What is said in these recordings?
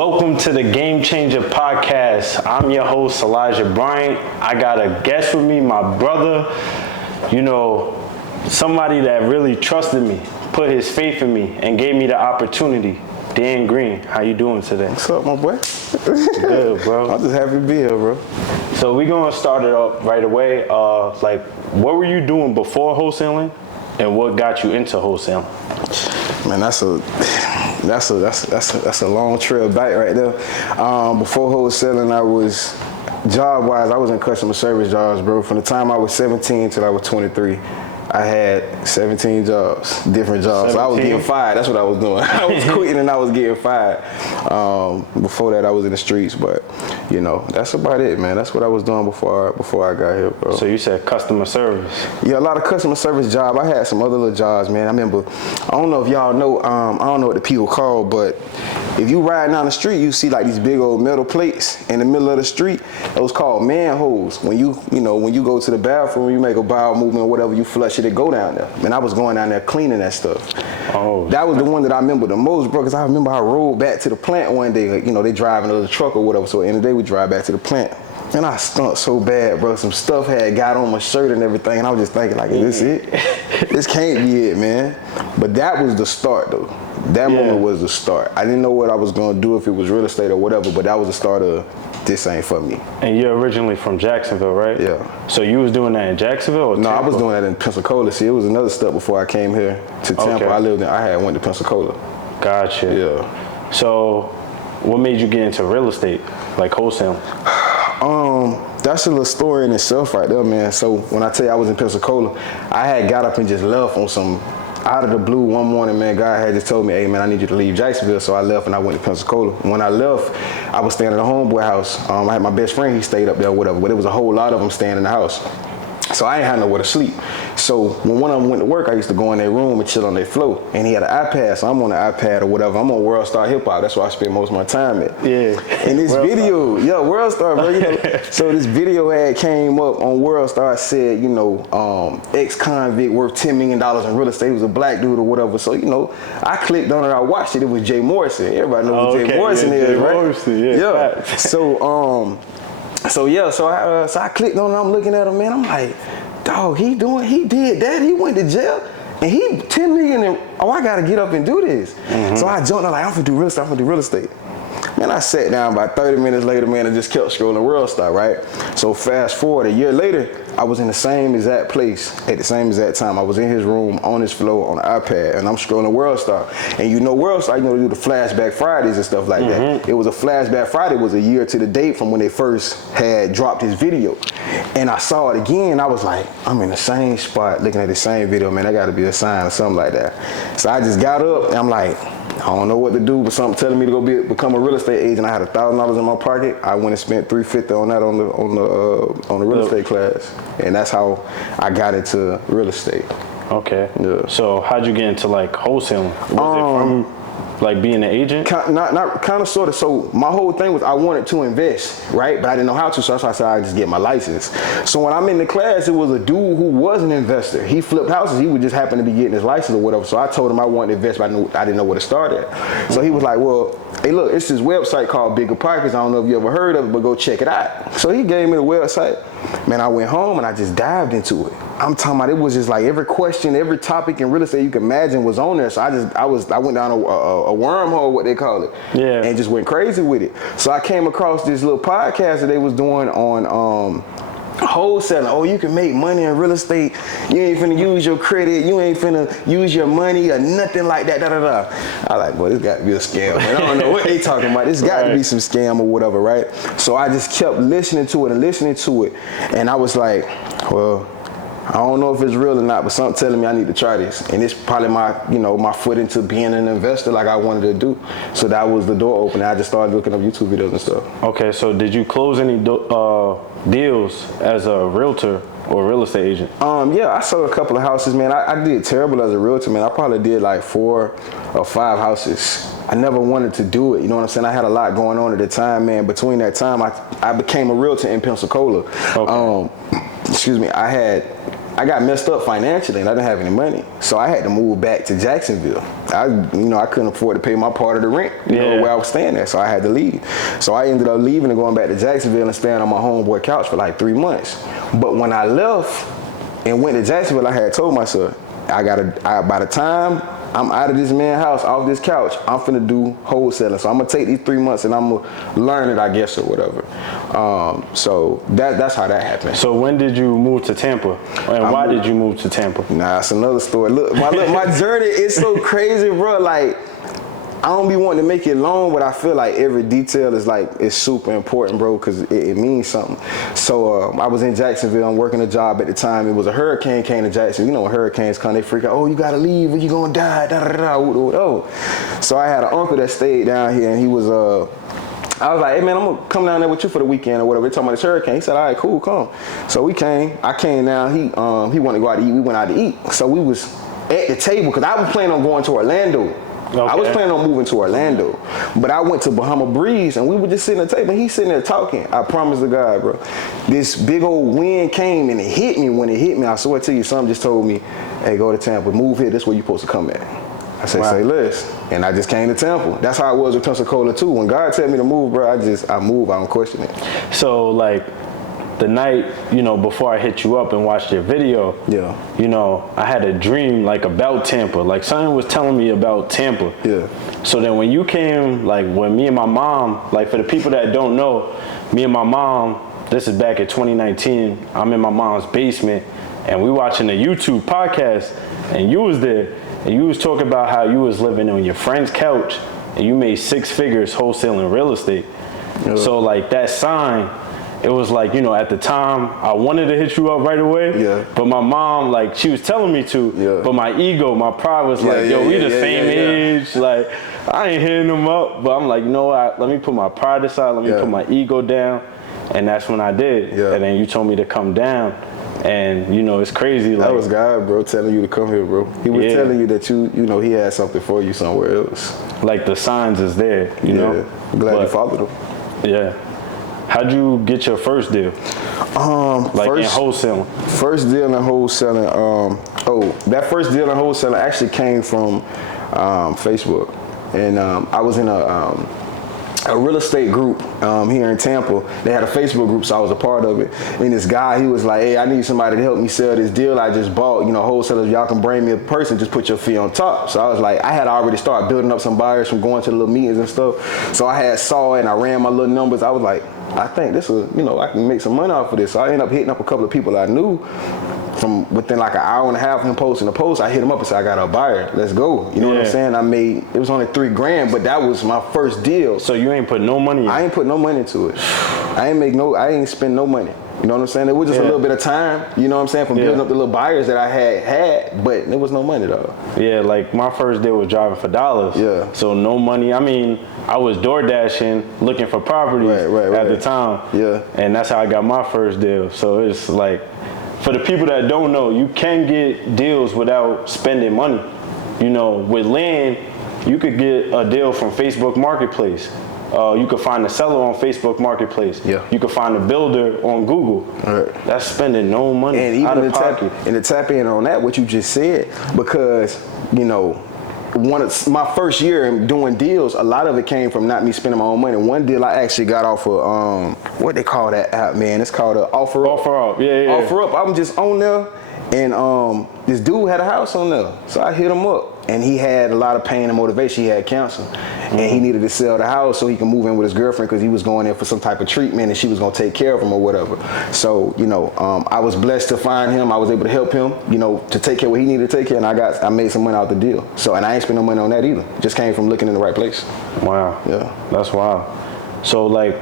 Welcome to the Game Changer Podcast. I'm your host, Elijah Bryant. I got a guest with me, my brother, somebody that really trusted me, put his faith in me, and gave me the opportunity. Dan Green, how you doing today? What's up, my boy? Good, bro. I'm just happy to be here, bro. So we're going to start it up right away. What were you doing before wholesaling, and what got you into wholesaling? Man, that's a long trail back right there. Before wholesaling, I was job-wise, I was in customer service jobs, bro. From the time I was 17 till I was 23, I had 17 jobs, different jobs. 17? So I was getting fired. That's what I was doing. I was quitting and I was getting fired. Before that, I was in the streets, but that's about it, man. That's what I was doing before I got here, bro. So you said customer service? Yeah, a lot of customer service job. I had some other little jobs, man. I remember, I don't know if y'all know, I don't know what the people call, but if you ride down the street, you see like these big old metal plates in the middle of the street. Those called manholes. When you go to the bathroom, you make a bowel movement or whatever, you flush it, go down there. And I was going down there cleaning that stuff. Oh. That was the one that I remember the most, bro, because I remember I rolled back to the plant one day, they driving another truck or whatever, so at the end of the day, we drive back to the plant. And I stunk so bad, bro. Some stuff had got on my shirt and everything, and I was just thinking, like, is this it? This can't be it, man. But that was the start, though. That moment was the start. I didn't know what I was going to do, if it was real estate or whatever, but that was the start of this ain't for me. And you're originally from Jacksonville, right? Yeah. So you was doing that in Jacksonville or No, Tampa? I was doing that in Pensacola. See, it was another step before I came here to Tampa. Okay. I went to Pensacola. Gotcha. Yeah. So what made you get into real estate, like wholesaling? That's a little story in itself right there, man. So when I tell you I was in Pensacola, I had got up and just left on some out of the blue one morning, man. God had just told me, hey, man, I need you to leave Jacksonville. So I left and I went to Pensacola. When I left, I was staying at a homeboy house. I had my best friend, he stayed up there or whatever, but it was a whole lot of them staying in the house. So I ain't had nowhere to sleep. So when one of them went to work, I used to go in their room and chill on their floor. And he had an iPad, so I'm on the iPad or whatever. I'm on World Star Hip Hop. That's where I spend most of my time at. Yeah. And this World Star, bro. So this video ad came up on World Star, said, ex-convict worth $10 million in real estate. He was a black dude or whatever. So, I clicked on it. I watched it. It was Jay Morrison. Everybody knows who Jay Morrison is, right? Morrison, yeah. So I clicked on it, I'm looking at him, man, I'm like, dog, he did that, he went to jail, and he 10 million, and I gotta get up and do this. Mm-hmm. So I jumped, I'm like, I'm gonna do real estate. Man, I sat down about 30 minutes later, man, and just kept scrolling World Star, right? So fast forward, a year later, I was in the same exact place at the same exact time. I was in his room, on his floor, on the iPad, and I'm scrolling World Star. And World Star, they do the Flashback Fridays and stuff like that. It was a Flashback Friday, was a year to the date from when they first had dropped his video. And I saw it again, I was like, I'm in the same spot, looking at the same video, man, that gotta be a sign or something like that. So I just got up, and I'm like, I don't know what to do, but something telling me to go become a real estate agent. I had $1,000 in my pocket. I went and spent $350 on that on the real estate class, and that's how I got into real estate. Okay. Yeah. So how'd you get into like wholesaling? Was it from like being an agent? Not kind of sort of. So my whole thing was I wanted to invest, right? But I didn't know how to, so that's why I said I just get my license. So when I'm in the class, it was a dude who was an investor. He flipped houses. He would just happen to be getting his license or whatever. So I told him I wanted to invest, but I didn't know where to start at. So he was like, well, hey, look, it's this website called Bigger Pockets. I don't know if you ever heard of it, but go check it out. So he gave me the website. Man, I went home and I just dived into it. I'm talking about, it was just like every question, every topic in real estate you can imagine was on there. So I went down a wormhole, what they call it, and just went crazy with it. So I came across this little podcast that they was doing on wholesaling. Oh, you can make money in real estate. You ain't finna use your credit. You ain't finna use your money or nothing like that. I like, boy, this got to be a scam. Man, I don't know what they talking about. This got to be some scam or whatever, right? So I just kept listening to it, and I was like, well, I don't know if it's real or not, but something telling me I need to try this. And it's probably my foot into being an investor like I wanted to do. So that was the door opener. I just started looking up YouTube videos and stuff. Okay, so did you close any deals as a realtor or real estate agent? Yeah, I sold a couple of houses, man. I did terrible as a realtor, man. I probably did like 4 or 5 houses. I never wanted to do it, you know what I'm saying? I had a lot going on at the time, man. Between that time, I became a realtor in Pensacola. Okay. Excuse me, I I got messed up financially and I didn't have any money. So I had to move back to Jacksonville. I couldn't afford to pay my part of the rent, where I was staying at. So I had to leave. So I ended up leaving and going back to Jacksonville and staying on my homeboy couch for like 3 months. But when I left and went to Jacksonville, I had told myself, by the time I'm out of this man's house, off this couch, I'm finna do wholesaling. So I'm gonna take these 3 months and I'm gonna learn it, I guess, or whatever. So that's how that happened. So when did you move to Tampa? And why did you move to Tampa? Nah, it's another story. Look, my journey is so crazy, bro. Like, I don't be wanting to make it long, but I feel like every detail is super important, bro, because it means something. So I was in Jacksonville. I'm working a job at the time. It was a hurricane came to Jackson. You know when hurricanes come, they freak out. Oh, you gotta leave or you gonna die. Da, da, da, oh. So I had an uncle that stayed down here, and he was I was like, hey man, I'm gonna come down there with you for the weekend or whatever. They talking about this hurricane. He said, all right, cool, come. So we came. I came down. He wanted to go out to eat. We went out to eat. So we was at the table because I was planning on going to Orlando. Okay. I was planning on moving to Orlando, but I went to Bahama Breeze and we were just sitting at the table and he's sitting there talking. I promise to God, bro. This big old wind came and it hit me. When it hit me, I swear to you, something just told me, hey, go to Tampa, move here, this is where you're supposed to come at. I said, wow. Say less. And I just came to Tampa. That's how it was with Pensacola too. When God told me to move, bro, I move, I don't question it. So like, the night, before I hit you up and watched your video, I had a dream like about Tampa. Like something was telling me about Tampa. Yeah. So then when you came, like when me and my mom, like for the people that don't know, me and my mom, this is back in 2019, I'm in my mom's basement and we watching a YouTube podcast and you was there and you was talking about how you was living on your friend's couch and you made 6 figures wholesaling real estate. Yeah. So like that sign, it was like, at the time, I wanted to hit you up right away, but my mom, like, she was telling me to, but my ego, my pride was like, we the same age, like, I ain't hitting them up, but I'm like, let me put my pride aside, let me put my ego down, and that's when I did, and then you told me to come down, and, it's crazy. That was God, bro, telling you to come here, bro. He was telling you that he had something for you somewhere else. Like, the signs is there, you know? I'm glad you followed him. Yeah. How'd you get your first deal? In wholesaling. First deal in wholesaling. That first deal in wholesaling actually came from Facebook, and I was in a real estate group here in Tampa. They had a Facebook group, so I was a part of it. And this guy, he was like, hey, I need somebody to help me sell this deal I just bought. Wholesalers, y'all can bring me a person, just put your fee on top. So I was like, I had already started building up some buyers from going to the little meetings and stuff. So I had saw it and I ran my little numbers. I was like, I think this is, I can make some money off of this. So I ended up hitting up a couple of people I knew from within like an hour and a half of him posting the post. I hit him up and said, I got a buyer. Let's go. You know what I'm saying? It was only $3,000, but that was my first deal. So you ain't put no money in? I ain't put no money into it. I ain't spend no money. You know what I'm saying? It was just a little bit of time, you know what I'm saying, from building up the little buyers that I had, but there was no money though. Yeah, like my first deal was driving for dollars. Yeah. So no money. I mean, I was door dashing, looking for properties at the time. Yeah. And that's how I got my first deal. So it's like, for the people that don't know, you can get deals without spending money. With land, you could get a deal from Facebook Marketplace. You could find a seller on Facebook Marketplace. Yeah. You could find a builder on Google. Right. That's spending no money and even out of pocket. And to tap in on that, what you just said, because, one of my first year in doing deals, a lot of it came from not me spending my own money. One deal I actually got off of, what they call that app, man? It's called Offer Up. Offer Up, yeah. Offer Up. I'm just on there, and this dude had a house on there. So I hit him up, and he had a lot of pain and motivation. He had cancer, and he needed to sell the house so he can move in with his girlfriend because he was going in for some type of treatment, and she was going to take care of him or whatever. So, I was blessed to find him. I was able to help him, to take care of what he needed to take care, and I made some money out the deal. So, and I ain't spent no money on that either. Just came from looking in the right place. Wow. Yeah. That's wild. So, like,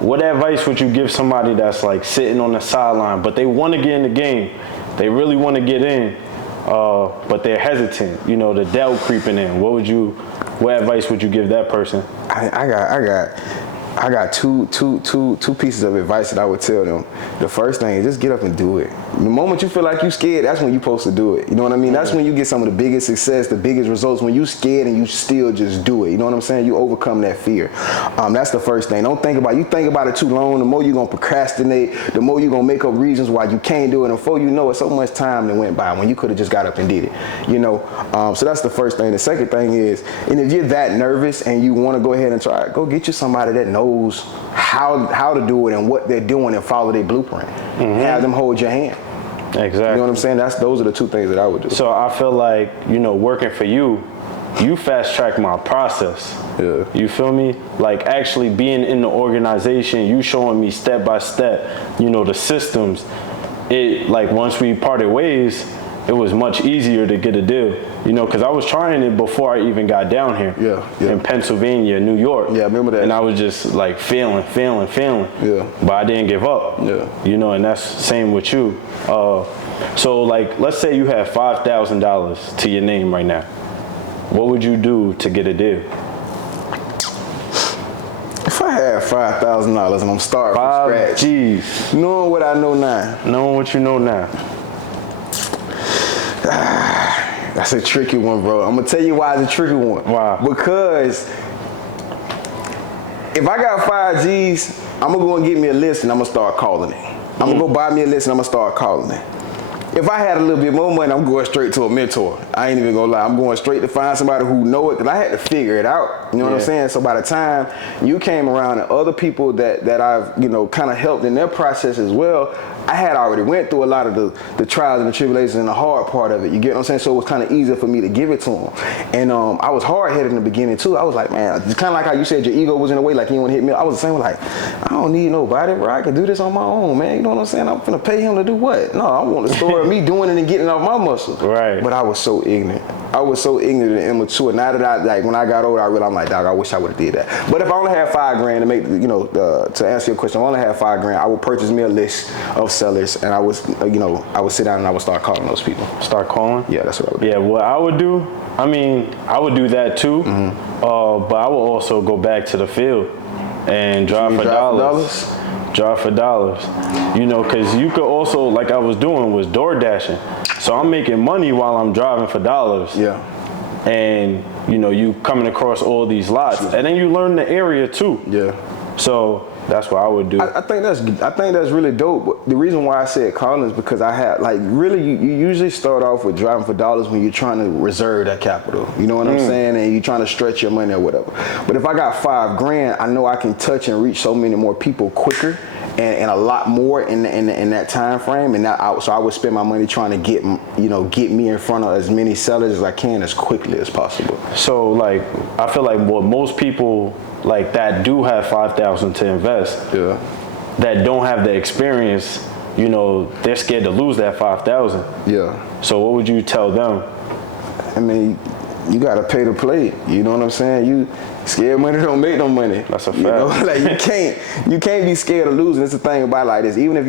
what advice would you give somebody that's like sitting on the sideline, but they want to get in the game? They really want to get in, but they're hesitant. The doubt creeping in. What advice would you give that person? I got I got two pieces of advice that I would tell them. The first thing is just get up and do it. The moment you feel like you scared, that's when you're supposed to do it. You know what I mean? That's when you get some of the biggest success, the biggest results, when you scared and you still just do it. You know what I'm saying? You overcome that fear. That's the first thing. Don't think about it. You think about it too long, the more you're going to procrastinate, the more you're going to make up reasons why you can't do it. And before you know it, so much time that went by when you could have just got up and did it. You know? So that's the first thing. The second thing is, and if you're that nervous and you want to go ahead and try it, go get you somebody that knows how to do it and what they're doing and follow their blueprint. Have them hold your hand. Exactly. You know what I'm saying? Those are the two things that I would do. So I feel like, working for you fast track my process. Yeah. You feel me? Like actually being in the organization, you showing me step by step, the systems. It like once we parted ways, it was much easier to get a deal. Because I was trying it before I even got down here. Yeah. In Pennsylvania, New York. Yeah, I remember that. And I was just like failing. Yeah. But I didn't give up. Yeah. And that's same with you. So like, let's say you have $5,000 to your name right now. What would you do to get a deal? If I had $5,000 and I'm starting from scratch, G's. knowing what I know now. Knowing what you know now. That's a tricky one, bro. I'm gonna tell you why it's a tricky one. Why? Because if I got 5 G's, I'm gonna go and get me a list and I'm gonna start calling it. I'm gonna go buy me a list and I'm gonna start calling it. If I had a little bit more money, I'm going straight to a mentor. I ain't even gonna lie. I'm going straight to find somebody who know it, because I had to figure it out. You know what I'm saying? So by the time you came around and other people that I've, kind of helped in their process as well, I had already went through a lot of the trials and the tribulations and the hard part of it. You get what I'm saying? So it was kind of easier for me to give it to them. And I was hard-headed in the beginning too. I was like, man, it's kind of like how you said your ego was in the way, like you didn't want to hit me. I was the same, like, I don't need nobody, bro. I can do this on my own, man. You know what I'm saying? I'm finna pay him to do what? No, I want the story of me doing it and getting off my muscles. Right. But I was so ignorant. I was so ignorant and immature. Now that when I got older, I realized, I'm like, dog, I wish I would have did that. But if I only had $5,000 to make, to answer your question, if I only had $5,000, I would purchase me a list of sellers, and I would sit down and I would start calling those people. Start calling? Yeah, that's what I would do. Yeah, what I would do, I would do that too, but I would also go back to the field and drive for dollars. Drive for dollars. Because you could also, like I was doing, was door dashing. So I'm making money while I'm driving for dollars. Yeah. And, you coming across all these lots. And then you learn the area too. Yeah. So that's what I would do. I think that's really dope. But the reason why I said calling is because I had, like, really, you usually start off with driving for dollars when you're trying to reserve that capital. You know what I'm saying? And you're trying to stretch your money or whatever. But if I got $5,000, I know I can touch and reach so many more people quicker and a lot more in that time frame. And so I would spend my money trying to get me in front of as many sellers as I can as quickly as possible. So like, I feel like what most people like that do have $5,000 to invest, that don't have the experience, they're scared to lose that $5,000. Yeah. So what would you tell them? I mean, you gotta pay to play. You know what I'm saying? You scared money don't make no money. That's a fact. Like you can't be scared of losing. It's the thing about like this. Even if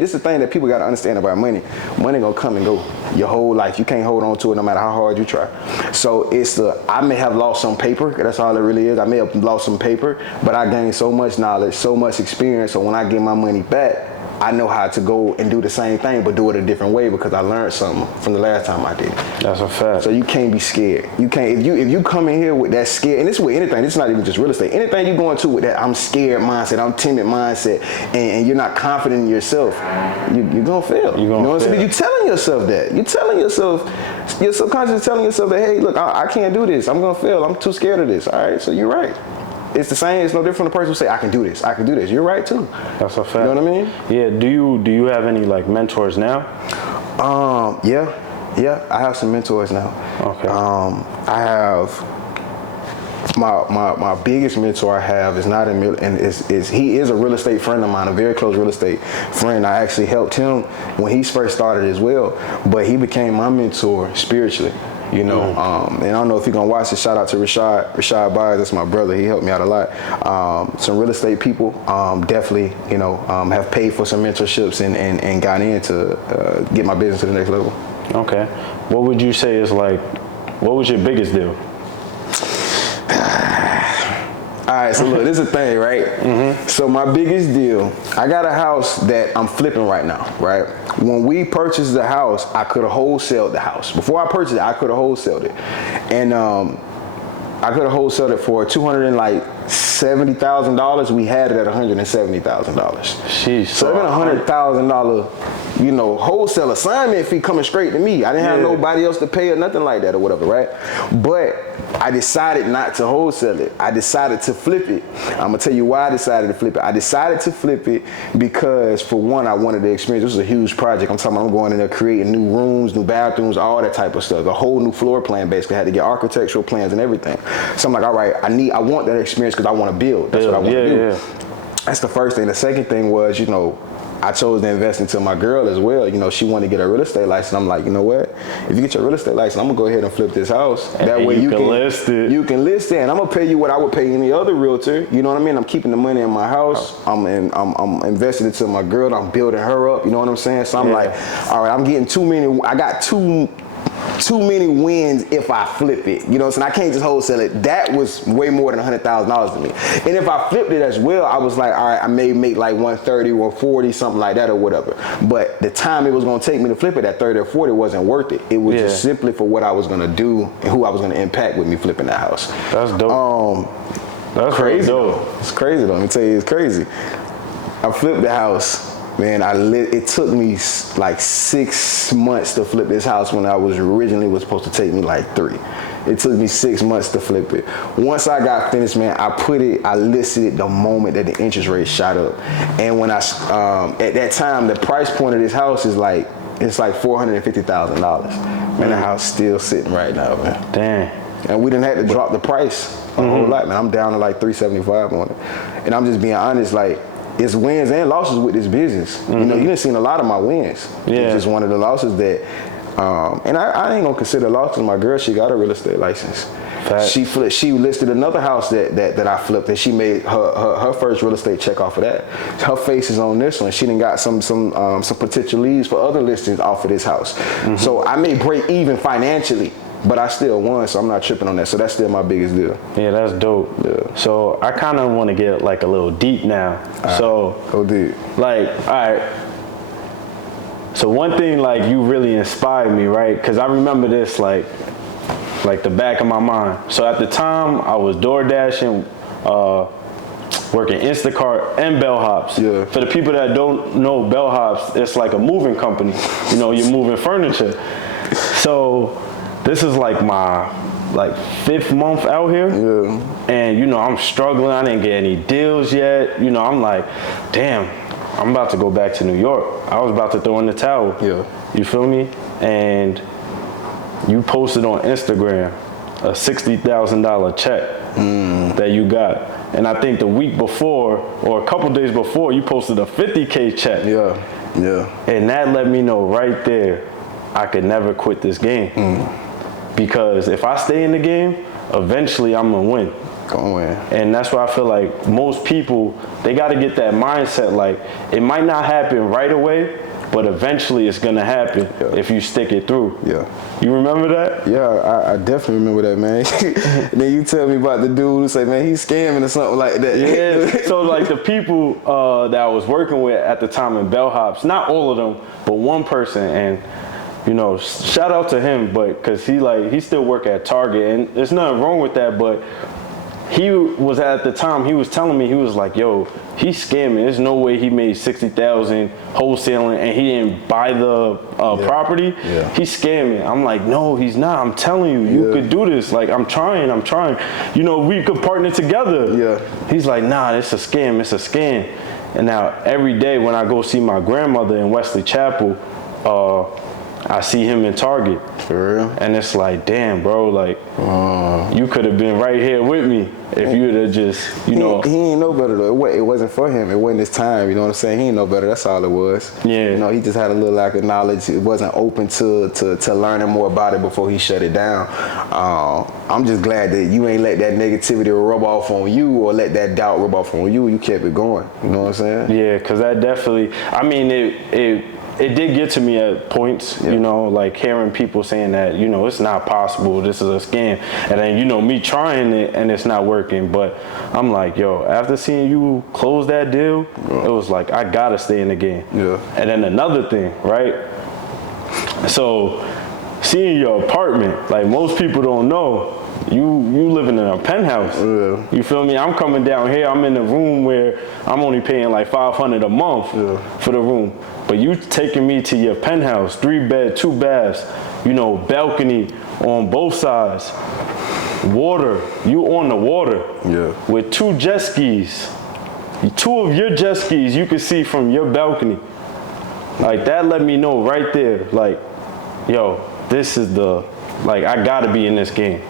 this is the thing that people gotta understand about money. Money gonna come and go your whole life. You can't hold on to it no matter how hard you try. So I may have lost some paper. That's all it really is. I may have lost some paper, but I gained so much knowledge, so much experience. So when I get my money back, I know how to go and do the same thing, but do it a different way because I learned something from the last time I did it. That's a fact. So you can't be scared. You can't, if you come in here with that scared, and this is with anything, this is not even just real estate. Anything you go into with that I'm scared mindset, I'm timid mindset, and you're not confident in yourself, you're gonna fail. You know what I'm saying? You're telling yourself that. You're telling yourself, your subconscious is telling yourself that, hey, look, I can't do this. I'm gonna fail. I'm too scared of this. All right, so you're right. It's the same. It's no different from the person who say, I can do this. I can do this. You're right too. That's a fact. You know what I mean? Yeah. Do you have any like mentors now? Yeah. I have some mentors now. Okay. I have my biggest mentor I have is not he is a real estate friend of mine, a very close real estate friend. I actually helped him when he first started as well, but he became my mentor spiritually. And I don't know if you're gonna watch this. Shout out to Rashad Byers. That's my brother. He helped me out a lot. Some real estate people definitely, have paid for some mentorships and got in to get my business to the next level. Okay. What would you say is like, what was your biggest deal? All right, right, so look, this is a thing, right? So my biggest deal, I got a house that I'm flipping right now, right? When we purchased the house, I could have wholesaled the house. Before I purchased it, I could have wholesaled it. And I could have wholesaled it for $270,000. We had it at $170,000. Sheesh. So even $100,000, you know, wholesale assignment fee coming straight to me. I didn't have nobody else to pay or nothing like that or whatever, right? But I decided not to wholesale it. I decided to flip it. I'm gonna tell you why I decided to flip it. I decided to flip it because, for one, I wanted the experience. This was a huge project. I'm talking about I'm going in there creating new rooms, new bathrooms, all that type of stuff. A whole new floor plan, basically. I had to get architectural plans and everything. So I'm like, all right, I want that experience because I want to build. That's what I want to do. Yeah. That's the first thing. The second thing was, you know, I chose to invest into my girl as well. You know, she wanted to get a real estate license. I'm like, you know what? If you get your real estate license, I'm gonna go ahead and flip this house. That way you can list it. You can list it, and I'm gonna pay you what I would pay any other realtor. You know what I mean? I'm keeping the money in my house. I'm investing into my girl. I'm building her up. You know what I'm saying? So I'm like, all right, I'm getting too many. I got too many wins if I flip it. You know what I'm saying? I can't just wholesale it. That was way more than $100,000 to me. And if I flipped it as well, I was like, all right, I may make like 130 or 40, something like that or whatever. But the time it was gonna take me to flip it at 30 or 40 wasn't worth it. It was just simply for what I was gonna do and who I was gonna impact with me flipping that house. That's dope. That's crazy dope. It's crazy though. Let me tell you, it's crazy. I flipped the house. Man, it took me like 6 months to flip this house when I was supposed to take me like 3. It took me 6 months to flip it. Once I got finished, man, I listed it the moment that the interest rate shot up. And when at that time, the price point of this house is like, it's like $450,000. Man, the house still sitting right now, man. Damn. And we didn't have to drop the price a whole lot, man. I'm down to like $375 on it. And I'm just being honest, like, it's wins and losses with this business. You know, you done seen a lot of my wins. It's just one of the losses that, and I ain't gonna consider losses. My girl, she got a real estate license. Fact. She listed another house that I flipped, and she made her first real estate check off of that. Her face is on this one. She done got some potential leads for other listings off of this house. So I may break even financially, but I still won, so I'm not tripping on that. So that's still my biggest deal. Yeah, that's dope. Yeah. So I kind of want to get like a little deep now. So go deep. Like, all right. So one thing, like, you really inspired me, right? Because I remember this like the back of my mind. So at the time, I was door dashing, working Instacart and bellhops. Yeah. For the people that don't know bellhops, it's like a moving company. You know, you're moving furniture. So this is like my 5th month out here. Yeah. And you know, I'm struggling. I didn't get any deals yet. You know, I'm like, damn, I'm about to go back to New York. I was about to throw in the towel. Yeah. You feel me? And you posted on Instagram a $60,000 check that you got. And I think the week before or a couple days before, you posted a $50K check. Yeah. Yeah. And that let me know right there I could never quit this game. Because if I stay in the game, eventually I'm gonna win. Gonna win. And that's why I feel like most people, they gotta get that mindset, like, it might not happen right away, but eventually it's gonna happen if you stick it through. Yeah. You remember that? Yeah, I definitely remember that, man. And then you tell me about the dude who say, man, he's scamming or something like that. Yeah, so like the people that I was working with at the time in bellhops, not all of them, but one person, and you know, shout out to him, but cause he still work at Target, and there's nothing wrong with that, but he was at the time, he was telling me, he was like, yo, he's scamming. There's no way he made $60,000 wholesaling and he didn't buy the property. Yeah. He's scamming. I'm like, no, he's not. I'm telling you, you could do this. Like, I'm trying. You know, we could partner together. Yeah. He's like, nah, it's a scam. It's a scam. And now every day when I go see my grandmother in Wesley Chapel, I see him in Target. For real? And it's like, damn, bro, like, you could have been right here with me if you would have just, you know. He ain't know better, though. It wasn't for him. It wasn't his time, you know what I'm saying? He ain't know better. That's all it was. Yeah. You know, he just had a little lack of knowledge. He wasn't open to learning more about it before he shut it down. I'm just glad that you ain't let that negativity rub off on you or let that doubt rub off on you. You kept it going. You know what I'm saying? Yeah, because that definitely, I mean, it did get to me at points, you know, like hearing people saying that, you know, it's not possible, this is a scam. And then, you know, me trying it and it's not working. But I'm like, yo, after seeing you close that deal, it was like, I gotta stay in the game. And then another thing, right? So seeing your apartment, like most people don't know, you living in a penthouse. You feel me? I'm coming down here, I'm in a room where I'm only paying like $500 a month for the room. But you taking me to your penthouse, 3 bed, 2 baths, you know, balcony on both sides, water, you on the water with 2 jet skis. 2 of your jet skis you can see from your balcony. Like that let me know right there, like, yo, this is the, like, I gotta be in this game.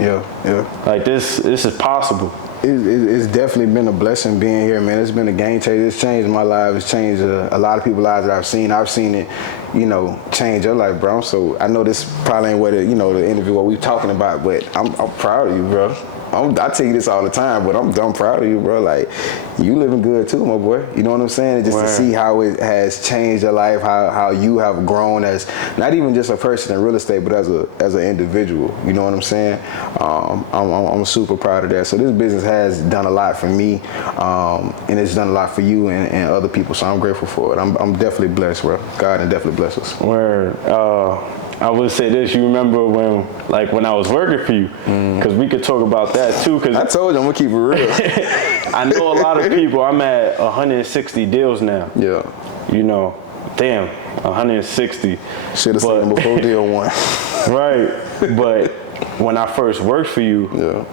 Like this is possible. It's definitely been a blessing being here, man. It's been a game changer. It's changed my life. It's changed a lot of people's lives that I've seen. I've seen it, you know, change your life, bro. So I know this probably ain't what you know, the interview what we talking about, but I'm proud of you, bro. I tell you this all the time, but I'm proud of you, bro. Like, you living good too, my boy. You know what I'm saying? Just to see how it has changed your life, how you have grown as not even just a person in real estate, but as an individual. You know what I'm saying? I'm super proud of that. So this business has done a lot for me, and it's done a lot for you and other people. So I'm grateful for it. I'm definitely blessed, bro. God definitely bless us. Word. I would say this, you remember when I was working for you, because we could talk about that too. Cause I told you I'm gonna keep it real. I know a lot of people, I'm at 160 deals now. You know, damn, 160. Should have seen them before deal 1. Right, but when I first worked for you,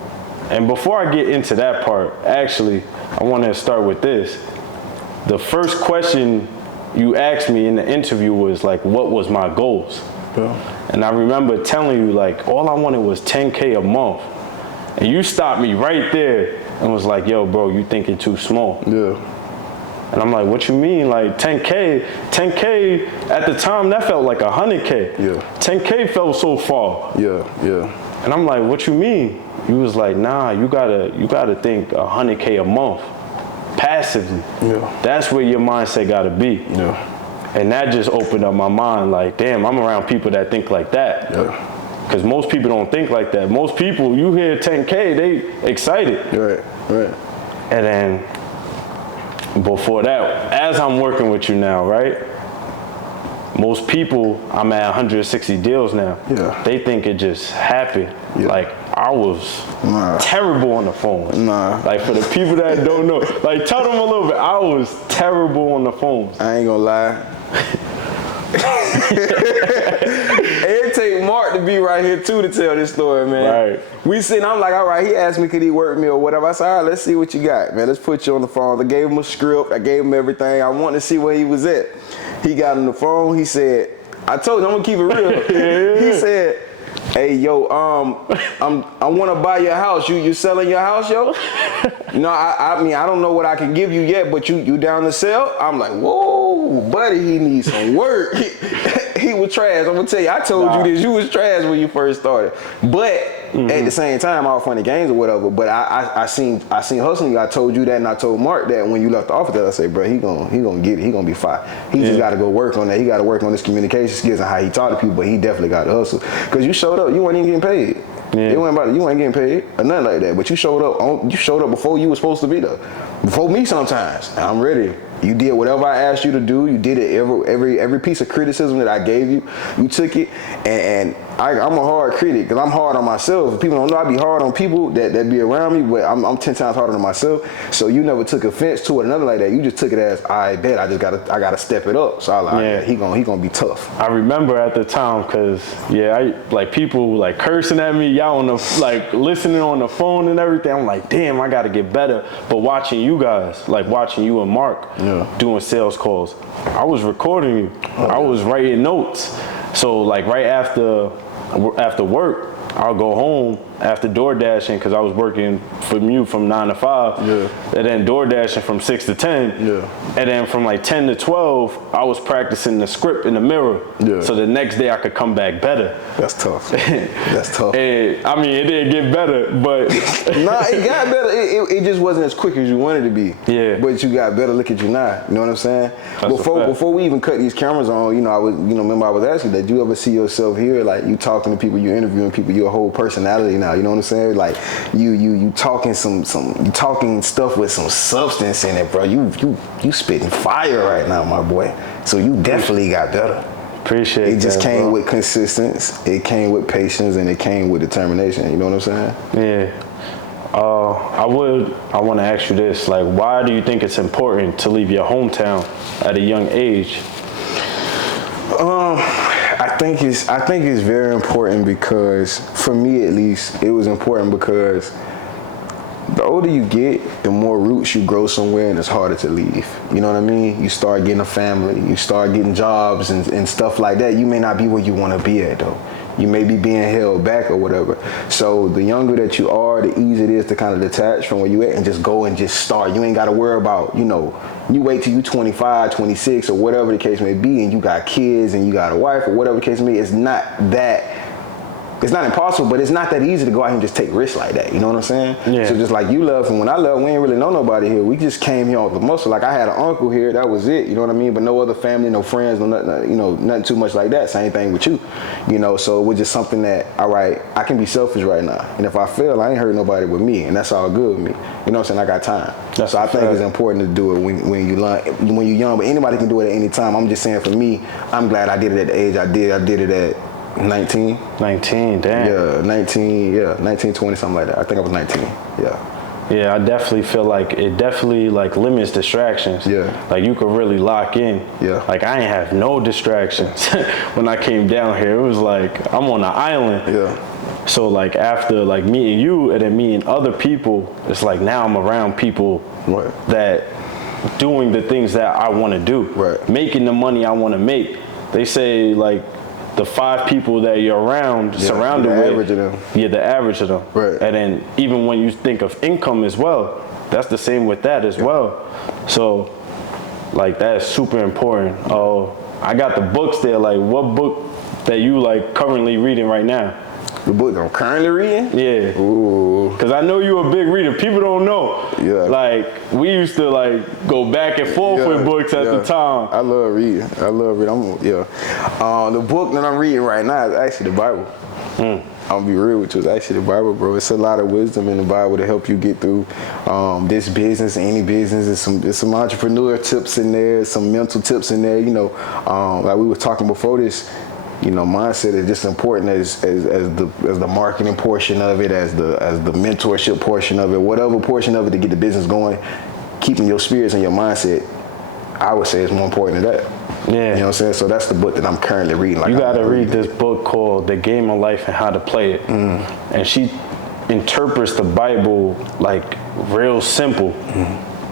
and before I get into that part, actually, I want to start with this. The first question you asked me in the interview was like, what was my goals? And I remember telling you, like, all I wanted was 10K a month. And you stopped me right there and was like, yo, bro, you thinking too small. And I'm like, what you mean? Like 10K at the time, that felt like 100K. 10K felt so far. And I'm like, what you mean? You was like, nah, you gotta think 100K a month, passively. That's where your mindset gotta be. And that just opened up my mind, like, damn, I'm around people that think like that. Because most people don't think like that. Most people, you hear 10K, they excited. And then before that, as I'm working with you now, right? Most people, I'm at 160 deals now. They think it just happened. Like, I was terrible on the phone. Like, for the people that don't know, like, tell them a little bit. I was terrible on the phones. I ain't gonna lie. It take Mark to be right here too to tell this story, man. We sitting, I'm like, all right, he asked me could he work me or whatever. I said, all right, let's see what you got, man. Let's put you on the phone. I gave him a script. I gave him everything. I wanted to see where he was at. He got on the phone. He said, I told him I'm gonna keep it real. He said, hey, yo, I want to buy your house. You selling your house, yo? No, I mean, I don't know what I can give you yet, but you down to sell? I'm like, whoa, buddy, he needs some work. He was trash. I'm gonna tell you, I told you this. You was trash when you first started. But at the same time, all funny games or whatever. But I seen hustling. I told you that, and I told Mark that when you left the office. That I said, bro, he gonna get it. He gonna be fine. He just got to go work on that. He got to work on his communication skills and how he talk to people. But he definitely got to hustle. Cause you showed up, you weren't even getting paid. It wasn't about it. You ain't getting paid or nothing like that. But you showed up. You showed up before you were supposed to be there. Before me sometimes. I'm ready. You did whatever I asked you to do. You did it. Every piece of criticism that I gave you, you took it. And I'm a hard critic because I'm hard on myself. If people don't know, I be hard on people that be around me, but I'm 10 times harder on myself. So you never took offense to it or nothing like that. You just took it as, I bet I gotta step it up. So I like, he gonna be tough. I remember at the time because I like people like cursing at me, y'all on the like listening on the phone and everything. I'm like, damn, I gotta get better. But watching you guys, like watching you and Mark doing sales calls, I was recording you. I was writing notes. So like right after work, I'll go home after door dashing, because I was working from 9 to 5, and then door dashing from 6 to 10, and then from like 10 to 12, I was practicing the script in the mirror, so the next day I could come back better. That's tough. That's tough. And, I mean, it didn't get better, but nah, it got better. It just wasn't as quick as you wanted to be. Yeah. But you got better. Look at you now. You know what I'm saying? Before we even cut these cameras on, remember I was asking, did you ever see yourself here, like you talking to people, you interviewing people, you're a whole personality now. You know what I'm saying? Like you talking you talking stuff with some substance in it, bro. You spitting fire right now, my boy. So you definitely got better. Appreciate it. It just came bro. with consistency, it came with patience, and it came with determination. You know what I'm saying? Yeah. I want to ask you this, like, why do you think it's important to leave your hometown at a young age? I think it's very important because, for me at least, it was important because the older you get, the more roots you grow somewhere, and it's harder to leave. You know what I mean? You start getting a family, you start getting jobs and stuff like that. You may not be where you want to be at, though. You may be being held back or whatever. So the younger that you are, the easier it is to kind of detach from where you at and just go and just start. You ain't got to worry about, you wait till you 25, 26 or whatever the case may be, and you got kids and you got a wife or whatever the case may be. It's not impossible, but it's not that easy to go out and just take risks like that. You know what I'm saying? Yeah. So just like you left, and when I left, we ain't really know nobody here. We just came here off the muscle. Like I had an uncle here, that was it. You know what I mean? But no other family, no friends, no nothing. Nothing too much like that. Same thing with you. So it was just something that, all right, I can be selfish right now, and if I fail, I ain't hurt nobody but me, and that's all good with me. You know what I'm saying? I got time. So I think it's important to do it when you're young. But anybody can do it at any time. I'm just saying, for me, I'm glad I did it at the age I did. I did it at 19. 19, damn. Yeah, 19, 20, something like that. I think I was 19, yeah. Yeah, I definitely feel like it definitely limits distractions. Yeah. Like you could really lock in. Yeah. Like I ain't have no distractions when I came down here. It was like I'm on an island. Yeah. So like after like meeting you and then meeting other people, it's like now I'm around people that doing the things that I want to do. Right. Making the money I want to make. They say like the 5 people that you're surrounded with. The average of them. Yeah, the average of them. Right. And then even when you think of income as well, that's the same with that as well. So, like, that is super important. I got the books there. Like, what book that you, like, currently reading right now? The book I'm currently reading? Yeah. Ooh. Because I know you're a big reader. People don't know. Yeah. Like, we used to, like, go back and forth with books at the time. I love reading. The book that I'm reading right now is actually the Bible. I'm gonna be real with you. It's actually the Bible, bro. It's a lot of wisdom in the Bible to help you get through this business, any business. There's some entrepreneur tips in there, some mental tips in there. Like we were talking before this. Mindset is just important as the marketing portion of it, as the mentorship portion of it, whatever portion of it to get the business going. Keeping your spirits and your mindset, I would say, is more important than that. Yeah. You know what I'm saying? So that's the book that I'm currently reading. Like, you got to read this book called The Game of Life and How to Play It. And she interprets the Bible like real simple.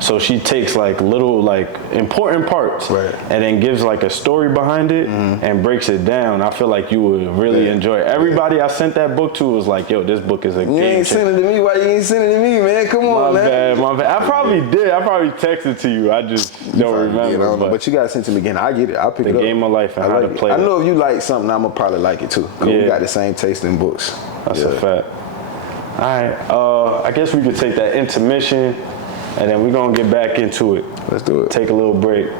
So she takes like little like important parts and then gives like a story behind it and breaks it down. I feel like you would really enjoy it. Everybody I sent that book to was like, yo, this book is a game changer. You ain't sending it to me. Why you ain't sending it to me, man? Come on, man. My bad. I probably did. I probably texted to you. I just don't remember. But you got to send it to me again. I get it. I'll pick it up. The Game of Life and How to Play It. I know if you like something, I'm going to probably like it too. Because we got the same taste in books. That's a fact. All right. I guess we could take that intermission. And then we're going to get back into it. Let's do it. Take a little break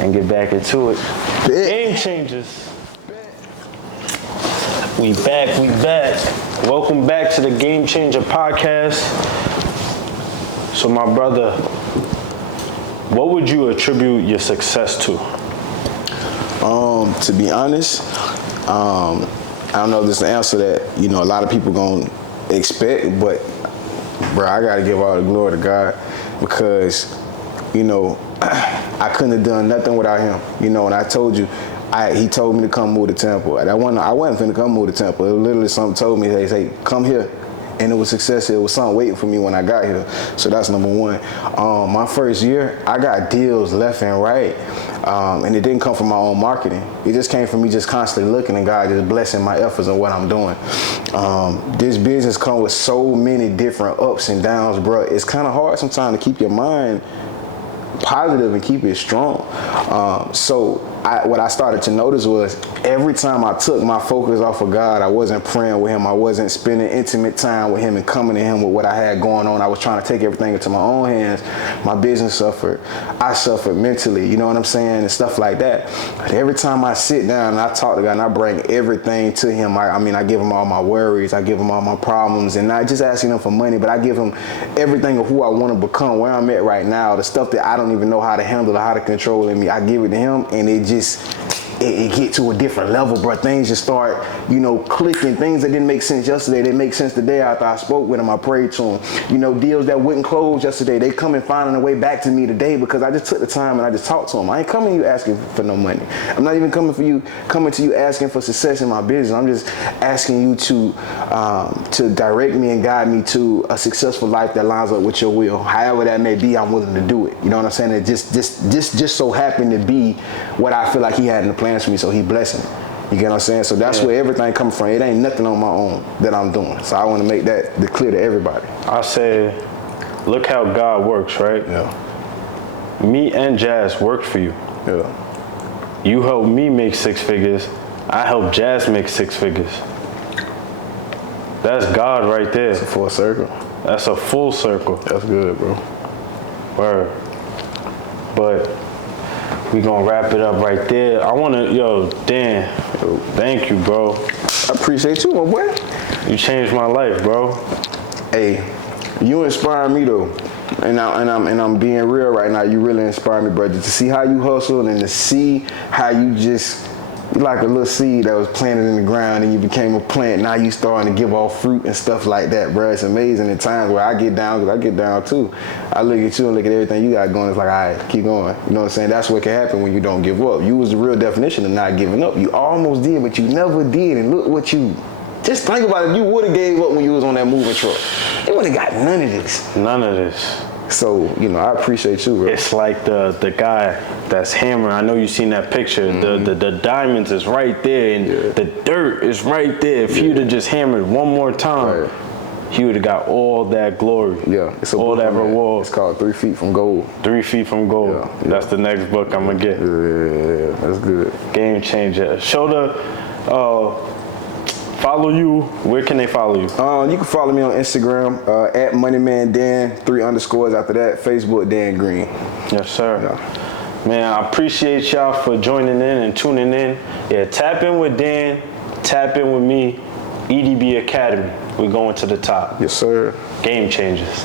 and get back into it. Game changers. We back. Welcome back to the Game Changer podcast. So my brother, what would you attribute your success to? To be honest, I don't know if this is the answer that, a lot of people going to expect, but bro, I got to give all the glory to God. Because, I couldn't have done nothing without him. And I told you, he told me to come move to Tampa. And I wasn't finna come move to Tampa. Literally, something told me, hey, come here. and it was success. It was something waiting for me when I got here. So that's number one. My first year, I got deals left and right, and it didn't come from my own marketing. It just came from me just constantly looking and God just blessing my efforts and what I'm doing. This business comes with so many different ups and downs, bro. It's kind of hard sometimes to keep your mind positive and keep it strong. So what I started to notice was every time I took my focus off of God, I wasn't praying with him. I wasn't spending intimate time with him and coming to him with what I had going on. I was trying to take everything into my own hands. My business suffered. I suffered mentally, you know what I'm saying, and stuff like that. But every time I sit down and I talk to God and I bring everything to him, I give him all my worries. I give him all my problems, and not just asking him for money, but I give him everything of who I want to become, where I'm at right now, the stuff that I don't even know how to handle or how to control in me. I give it to him, and it get to a different level, bro. Things just start, clicking. Things that didn't make sense yesterday, they make sense today after I spoke with him, I prayed to him. Deals that wouldn't close yesterday, they come and finding a way back to me today because I just took the time and I just talked to him. I ain't coming to you asking for no money. I'm not even coming to you asking for success in my business. I'm just asking you to direct me and guide me to a successful life that lines up with your will. However that may be, I'm willing to do it. You know what I'm saying? It just so happened to be what I feel like he had in the plans for me, so he blessed me. You get what I'm saying? So that's where everything comes from. It ain't nothing on my own that I'm doing. So I want to make that clear to everybody. I say, look how God works, right? Yeah. Me and Jazz worked for you. Yeah. You helped me make 6 figures. I helped Jazz make 6 figures. That's God right there. It's a full circle. That's a full circle. That's good, bro. Word. But we gonna wrap it up right there. I wanna, Dan, thank you, bro. I appreciate you, my boy. You changed my life, bro. Hey, you inspire me though, and I'm being real right now. You really inspire me, brother. To see how you hustle and to see how you just. You're like a little seed that was planted in the ground and you became a plant. Now you starting to give off fruit and stuff like that, bro. It's amazing at times where I get down, because I get down too. I look at you and look at everything you got going. It's like, all right, keep going. You know what I'm saying? That's what can happen when you don't give up. You was the real definition of not giving up. You almost did, but you never did. And look what you, just think about it. If you would have gave up when you was on that moving truck, you would have got none of this. None of this. So, I appreciate you, bro. It's like the guy that's hammering. I know you seen that picture. Mm-hmm. The diamonds is right there, and the dirt is right there. If you'd have just hammered one more time, he would have got all that glory. Yeah, it's all that reward. It's called 3 Feet from Gold. 3 Feet from Gold. Yeah. That's the next book I'm gonna get. Yeah, that's good. Game changer. Show the. Follow you. Where can they follow you? You can follow me on Instagram at MoneymanDan, 3 underscores after that. Facebook Dan Green. Yes, sir. Yeah. Man, I appreciate y'all for joining in and tuning in. Yeah, tap in with Dan, tap in with me. EDB Academy. We're going to the top. Yes, sir. Game changers.